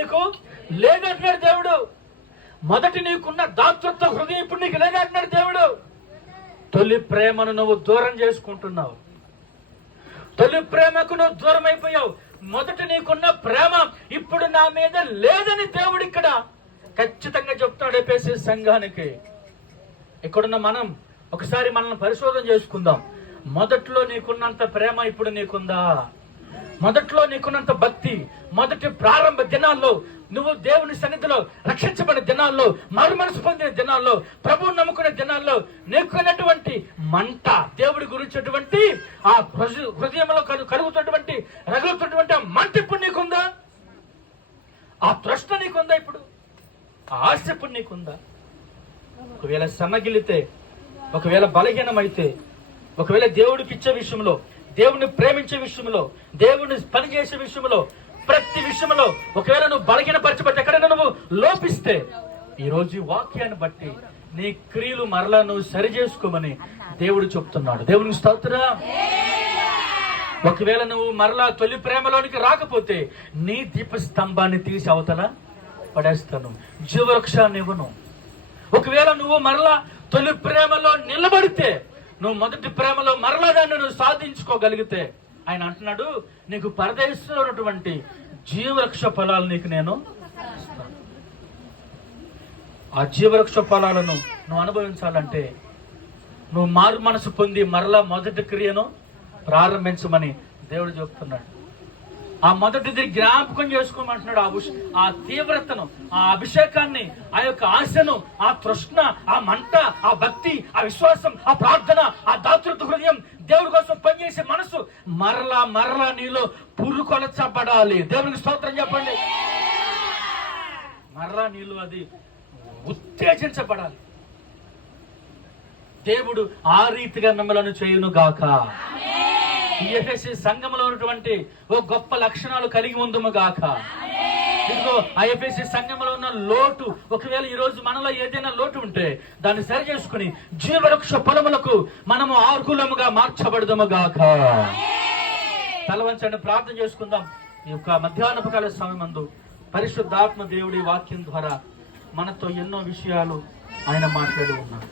నీకు లేదంటున్నాడు దేవుడు. మొదటి నీకున్న దాతృత్వ హృదయం ఇప్పుడు నీకు లేదంటున్నాడు దేవుడు. తొలి ప్రేమను నువ్వు దూరం చేసుకుంటున్నావు. తొలి ప్రేమకు నువ్వు దూరం అయిపోయావు. మొదటి నీకున్న ప్రేమ ఇప్పుడు నా మీద లేదని దేవుడు ఇక్కడ ఖచ్చితంగా చెప్తాడు ఎఫెసీ సంఘానికి. ఇక్కడున్న మనం ఒకసారి మనల్ని పరిశోధన చేసుకుందాం. మొదట్లో నీకున్నంత ప్రేమ ఇప్పుడు నీకుందా? మొదట్లో నీకున్నంత భక్తి, మొదటి ప్రారంభ దినాల్లో, నువ్వు దేవుని సన్నిధిలో రక్షించబడిన దినాల్లో, మారు మనసు పొందిన దినాల్లో, ప్రభువు నమ్ముకునే దినాల్లో నీకున్నటువంటి మంట, దేవుడి గురించినటువంటి ఆ హృదయంలో కలుగుతున్నటువంటి రగులుతున్నటువంటి ఆ మంట ఇప్పుడు నీకుందా? ఆ తృష్ణ నీకుందా? ఇప్పుడు ఆ ఆశ ఇప్పుడు నీకుందా? ఒకవేళ సన్నగిలితే, ఒకవేళ బలహీనమైతే, ఒకవేళ దేవుడికి ఇచ్చే విషయంలో, దేవుని ప్రేమించే విషయంలో, దేవుని పనిచేసే విషయంలో, ప్రతి విషయంలో ఒకవేళ నువ్వు బలహీనపరచబట్టి ఎక్కడైనా నువ్వు లోపిస్తే, ఈరోజు ఈ వాక్యాన్ని బట్టి నీ క్రియలు మరలా నువ్వు సరి చేసుకోమని దేవుడు చెప్తున్నాడు. దేవునికి స్తోత్రం. ఒకవేళ నువ్వు మరలా తొలి ప్రేమలోనికి రాకపోతే నీ దీపస్తంభాన్ని తీసి అవతల పడేస్తాను, జీవవృక్షాన్ని ఇవ్వను. ఒకవేళ నువ్వు మరలా తొలి ప్రేమలో నిలబడితే, నువ్వు మొదటి ప్రేమలో మరలా దాన్ని నువ్వు సాధించుకోగలిగితే, ఆయన అంటున్నాడు, నీకు పరదేశంలో ఉన్నటువంటి జీవవృక్ష ఫలాలు నీకు నేను ఇస్తాను. ఆ జీవవృక్ష ఫలాలను నువ్వు అనుభవించాలంటే నువ్వు మారు మనసు పొంది మరలా మొదటి క్రియను ప్రారంభించమని దేవుడు చెప్తున్నాడు. ఆ మొదటిది జ్ఞాపకం చేసుకోమంటున్నాడు. ఆ తీవ్రతను, ఆ అభిషేకాన్ని, ఆ యొక్క ఆశను, ఆ తృష్ణ, ఆ మంట, ఆ భక్తి, ఆ విశ్వాసం, ఆ ప్రార్థన, ఆ దాతృత్వ హృదయం, దేవుడి కోసం పనిచేసే మనసు మరలా మరలా నీలో పురుకొలచబడాలి. దేవునికి స్తోత్రం చెప్పండి. మరలా నీలో అది ఉత్తేజించబడాలి. దేవుడు ఆ రీతిగా మిమ్మల్ని చేయును గాక. ఈ ఎఫెసీ సంఘంలో ఉన్నటువంటి ఓ గొప్ప లక్షణాలు కలిగి ఉందము గాక. ఇదిగో ఆ ఎఫెసీ సంఘంలో ఉన్న లోటు, ఒకవేళ ఈ రోజు మనలో ఏదైనా లోటు ఉంటే దాన్ని సరి చేసుకుని జీవవృక్ష ఫలములకు మనము ఆర్కులముగా మార్చబడదము గాక. తలవంచండి, ప్రార్థన చేసుకుందాం. ఈ యొక్క మధ్యాహ్నపు కాల సమయమందు పరిశుద్ధాత్మ దేవుడి వాక్యం ద్వారా మనతో ఎన్నో విషయాలు ఆయన మాట్లాడి ఉన్నారు.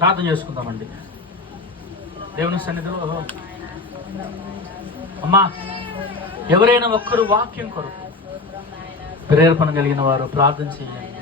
ప్రార్థన చేసుకుందామండి దేవుని సన్నిధిలో. అమ్మా, ఎవరైనా ఒక్కరు వాక్యం కొరకు ప్రేరేపణ కలిగిన వారు ప్రార్థన చేయండి.